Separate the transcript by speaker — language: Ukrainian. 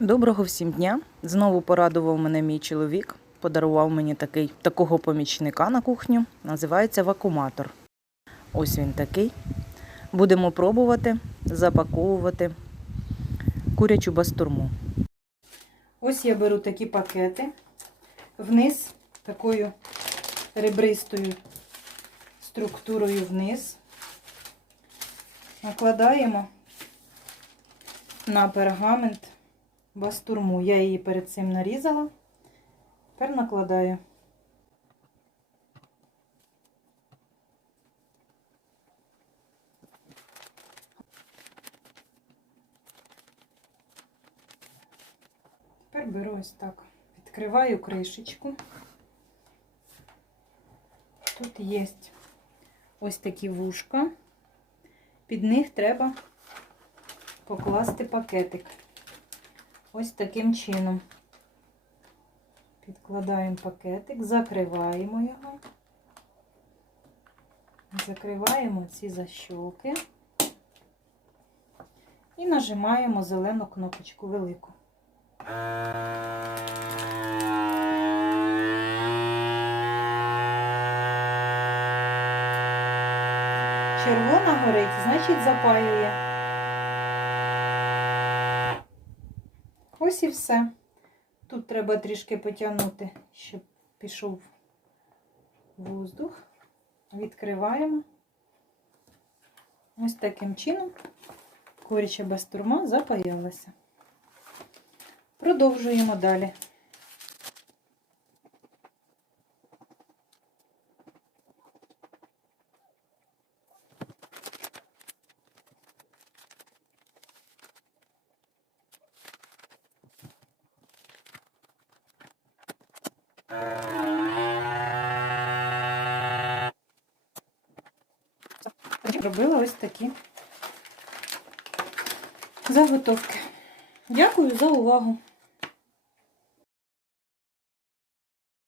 Speaker 1: Доброго всім дня! Знову порадував мене мій чоловік. Подарував мені такий, такого помічника на кухню. Називається вакууматор. Ось він такий. Будемо пробувати запаковувати курячу бастурму. Ось я беру такі пакети. Вниз такою ребристою структурою вниз. Накладаємо на пергамент бастурму. Я її перед цим нарізала. Тепер накладаю. Тепер беру ось так. Відкриваю кришечку. Тут є ось такі вушка. Під них треба покласти пакетик. Ось таким чином. Підкладаємо пакетик, закриваємо його. Закриваємо ці защолки і нажимаємо зелену кнопочку велику. Червона горить, значить запаює. Ось і все. Тут треба трішки потягнути, щоб пішов воздух. Відкриваємо. Ось таким чином куряча бастурма запаялася. Продовжуємо далі. Робила ось такі заготовки. Дякую за увагу!